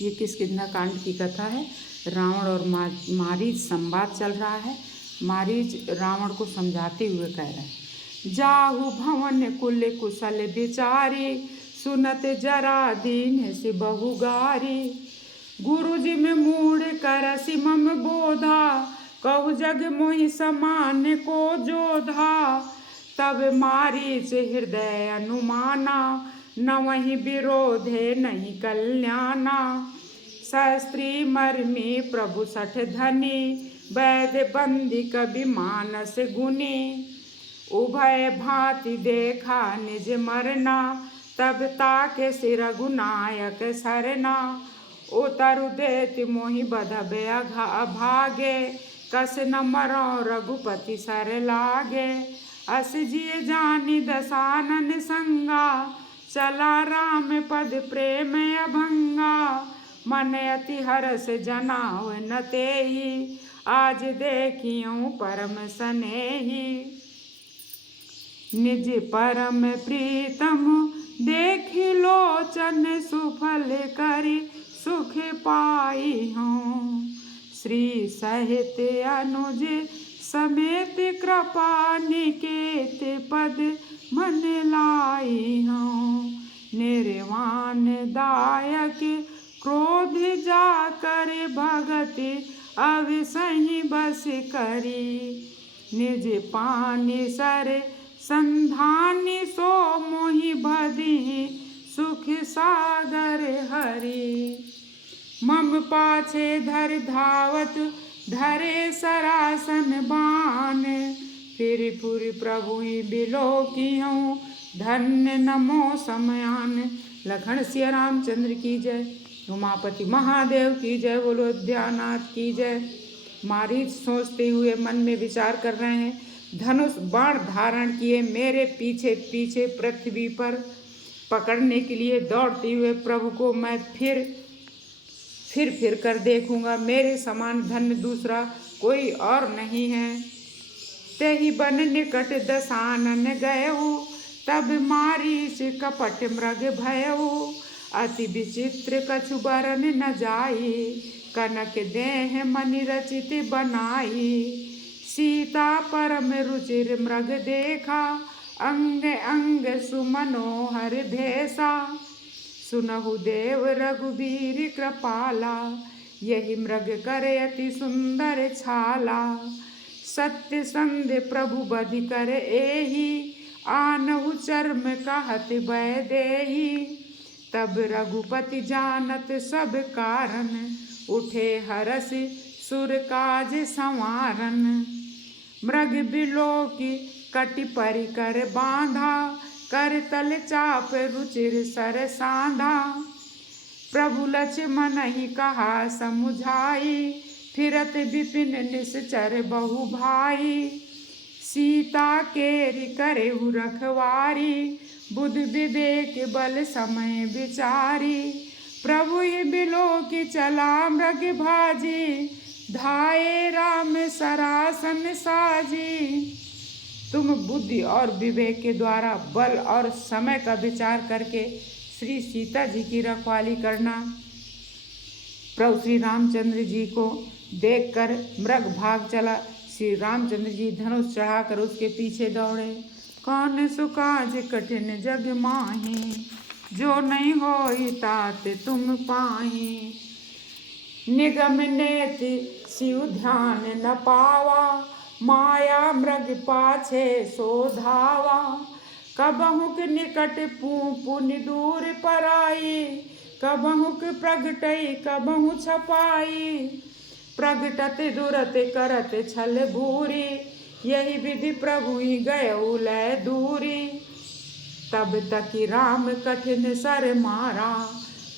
ये किष्किंधा कांड की कथा है। रावण और मारीच संवाद चल रहा है। मारीच रावण को समझाते हुए कह रहे हैं, जाहु भवन कुल कुशल बिचारी, सुनत जरा दीन से बहुगारी। गुरुजी में मूढ़ करसि मम बोधा, कहु जग मोहि समान को जोधा। तब मारीच हृदय अनुमाना, न वही विरोधे नहीं कल्याणा। शास्त्री मर्मी प्रभु सठ धनी, वैद्य बंदी कवि मानस गुनी। उभय भांति देखा निज मरना, तब ताके सिर रघुनायक सरना। उतरु देति मोहि बधबे भागे, कस न मरो रघुपति सर लागे। अस जिय जानी दसानन संगा, चला राम पद प्रेम अभंगा। मन अति हरस जनाव न तेहि, आज देखियो परम सनेहि। निज परम प्रीतम देखि लोचन, सुफल करि सुख पाई हूँ। श्री सहित अनुज समेत कृपा निकेत पद मन लाई हूँ। निर्वाण दायक क्रोध जाकर भगति अविसहि बस करी। निज पानि सर संधानी, सो मोहि बधी सुख सागर हरि। मम पाछे धर धावत धरे सरासन बान, फिर पुर प्रभु बिलो किहूँ धन्य नमो समयान। लखन सिया रामचंद्र की जय, उमापति महादेव की जय, बोलो अयोध्यानाथ की जय। मारीच सोचते हुए मन में विचार कर रहे हैं, धनुष बाण धारण किए मेरे पीछे पीछे पृथ्वी पर पकड़ने के लिए दौड़ते हुए प्रभु को मैं फिर कर देखूंगा। मेरे समान धन्य दूसरा कोई और नहीं है। तेहि बन निकट दसानन गयऊ, तब मारीच कपट मृग भयऊ। अति विचित्र कछु बरन न जाई, कनक देह मनि रचित बनाई। सीता परम रुचिर मृग देखा, अंग अंग सुमनोहर भेसा। सुनहु देव रघुबीर कृपाला, यही मृग करे अति सुंदर छाला। सत्य संध्य प्रभु बधि कर एहि, आनहु चर्म कहत भय देहि। तब रघुपति जानत सब कारण, उठे हरस सुर काज संवारन। मृग बिलोकी कटि परि कर बांधा, कर तल चाप रुचिर सर साधा। प्रभु लक्ष्मण ही कहा समुझाई, फिरत विपिन निश्चर बहु भाई। सीता केरि करेहु रखवारी, बुध विवेक बल समय विचारी। प्रभु ही बिलोकी चला मृग भाजी, धाये राम सरासन साजी। तुम बुद्धि और विवेक के द्वारा बल और समय का विचार करके श्री सीता जी की रखवाली करना। प्रभु श्री रामचंद्र जी को देखकर मृग भाग चला। श्री रामचंद्र जी धनुष चढ़ाकर उसके पीछे दौड़े। कौन सुकाज कठिन जग माही, जो नहीं होई तात तुम पाही। निगम नेति शिव ध्यान न पावा, माया मृग पाछे सो धावा। कबहुक निकट पुनि दूर पराई, कबहुक प्रगटई कबहु छपाई। प्रगटत दुरत करत छल भूरी, यही विधि प्रभु ही गयऊ लय दूरी। तब तकी राम कठिन सर मारा,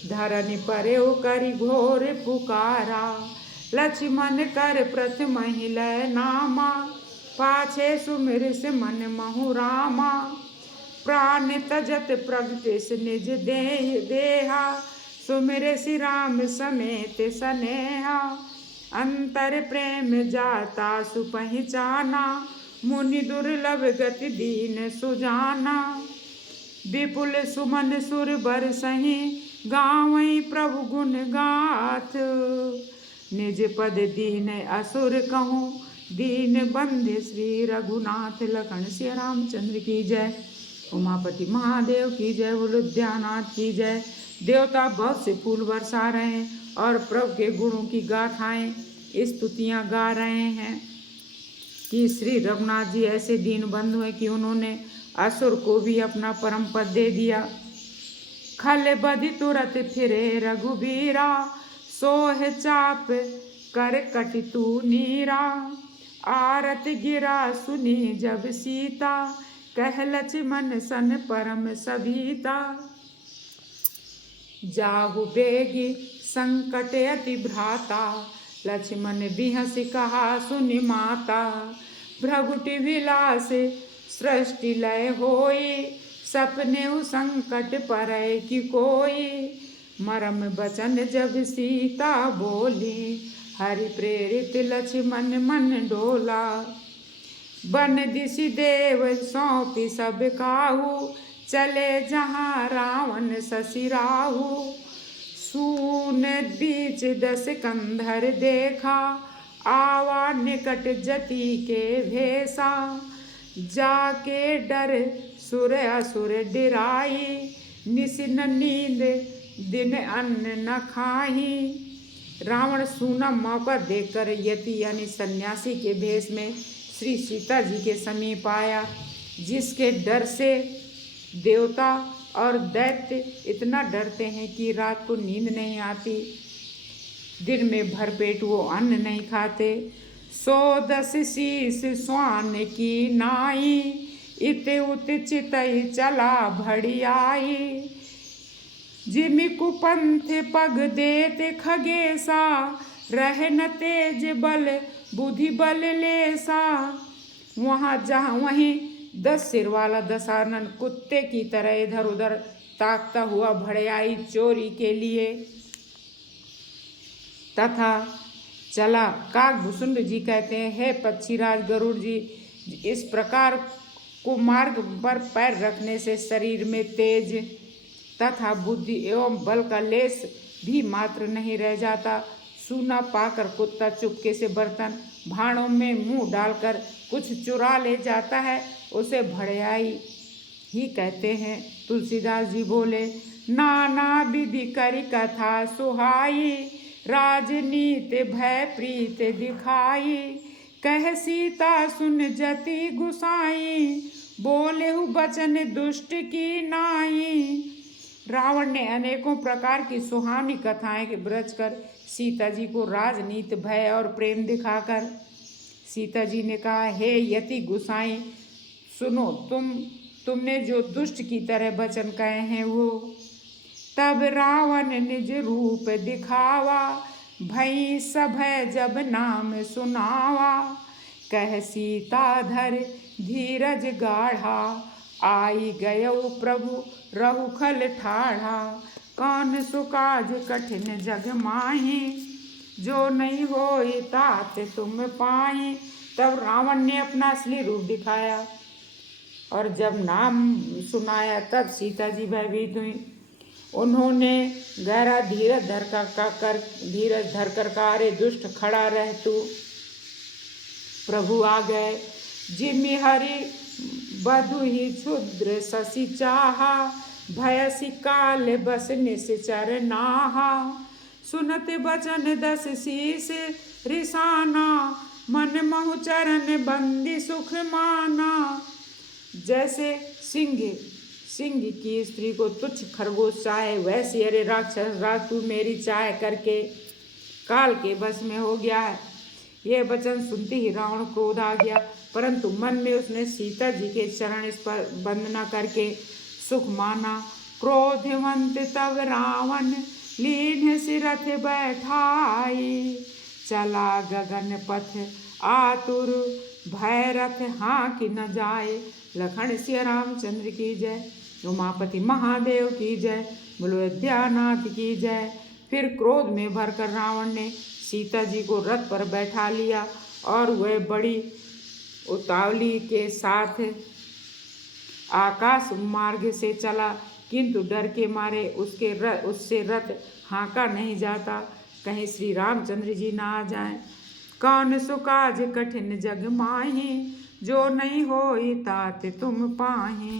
धरनि परेउ करि घोर पुकारा। लक्ष्मण कर प्रथम ही लय नामा, पाछे सुमिर से मन महु रामा। प्राण तजत प्रगटिस निज देहा, सुमिर श्री राम समेत सनेहा। अंतर प्रेम जाता सुपहचाना, मुनि दुर्लभ गति दीन सुजाना। विपुल सुमन सुर बर सही, गावई प्रभु गुण गाथ। निज पद दीन असुर कहूँ, दीन बंधे श्री रघुनाथ। लखन सिया रामचंद्र की जय, उमापति महादेव की जय, लुधियानाथ की जय। देवता बहुत से फूल बरसा रहे हैं और प्रभु के गुणों की गाथाएं स्तुतियां गा रहे हैं कि श्री रघुनाथ जी ऐसे दीन बंधु हैं कि उन्होंने असुर को भी अपना परम पद दे दिया। खल बधि तुरत फिरे रघुबीरा, सोह चाप कर कटि तू नीरा। आरत गिरा सुनी जब सीता, कह लक्ष्मण सन परम सभीता। जाहु बेगी संकट अति भ्राता, लक्ष्मण बिहस कहा सुनि माता। भ्रगुटि विलास सृष्टि लय होई, सपने संकट परय कि कोई। मरम बचन जब सीता बोली, हरि प्रेरित लक्ष्मण मन डोला। बन दिशि देव सौंपी सब काहू, चले जहाँ रावण ससिराहू। सून बीच दस कंधर देखा, आवा निकट जति के भेसा। जाके डर सुर असुर डिराई, निसिन नींद दिन अन्न न खाही। रावण सूना मौका देखकर यति यानी सन्यासी के भेष में श्री सीता जी के समीप आया, जिसके डर से देवता और दैत्य इतना डरते हैं कि रात को नींद नहीं आती, दिन में भरपेट वो अन्न नहीं खाते। 110 शीस स्वान की नाई, इत उत चितई चला भड़ियाई। जिमि कुपंथ पग देत खगेसा, रह न तेज बल बुद्धि बल लेसा। वहीं 10 सिर वाला दशानन कुत्ते की तरह इधर उधर ताकता हुआ भड़ियाई चोरी के लिए तथा चला। काकभूषुंड जी कहते हैं, हे पक्षीराज गरुड़ जी, इस प्रकार कुमार्ग पर पैर रखने से शरीर में तेज तथा बुद्धि एवं बल का लेस भी मात्र नहीं रह जाता। सूना पाकर कुत्ता चुपके से बर्तन भाड़ों में मुंह डालकर कुछ चुरा ले जाता है, उसे भड़ियाई ही कहते हैं। तुलसीदास जी बोले, नाना विधि करि कथा सुहाई, राजनीत भय प्रीत दिखाई। कह सीता सुन जति गुसाई, बोलेहु बचन दुष्ट की नाई। रावण ने अनेकों प्रकार की सुहावनी कथाएं ब्रज कर सीता जी को राजनीत भय और प्रेम दिखाकर सीता जी ने कहा, हे यति गुसाई सुनो, तुमने जो दुष्ट की तरह वचन कहे हैं वो। तब रावण निज रूप दिखावा, भई सभय जब नाम सुनावा। कह सीता धर धीरज गाढ़ा, आई गयौ प्रभु रहुखल ठाढ़ा। कौन सुकाज कठिन जग माही, जो नहीं होई तात तुम पाई। तब रावण ने अपना असली रूप दिखाया और जब नाम सुनाया तब सीता जी भयभीत हुई। उन्होंने गहरा धीरज धरकर कहा, अरे दुष्ट खड़ा रह तू। प्रभु आ गए। जिमि हरि बधु ही क्षुद्र शशि चाहा, भयसि काल बस निश्चर नाहा। सुनत बचन 10 शीस रिसाना, मन महु चरण बंदी सुख माना। जैसे सिंह की स्त्री को तुच्छ खरगोश चाहे, वैसे अरे राक्षस राज तू मेरी चाह करके काल के बस में हो गया है। यह वचन सुनते ही रावण क्रोध आ गया, परंतु मन में उसने सीता जी के चरण स्पर्श वंदना करके सुख माना। क्रोधवंत तब रावण लीन सिरथ बैठाई, चला गगन पथ आतुर भैरथ हाँ कि न जाए। लखन सिया रामचंद्र की जय, उमापति महादेव की जय, लुधियानाथ की जय। फिर क्रोध में भरकर रावण ने सीता जी को रथ पर बैठा लिया और वह बड़ी उतावली के साथ आकाश मार्ग से चला। किंतु डर के मारे उससे रथ हाँका नहीं जाता, कहीं श्री रामचंद्र जी ना आ जाएं। कौन सुकाज कठिन जग माहि, जो नहीं होई तात तुम पाहि।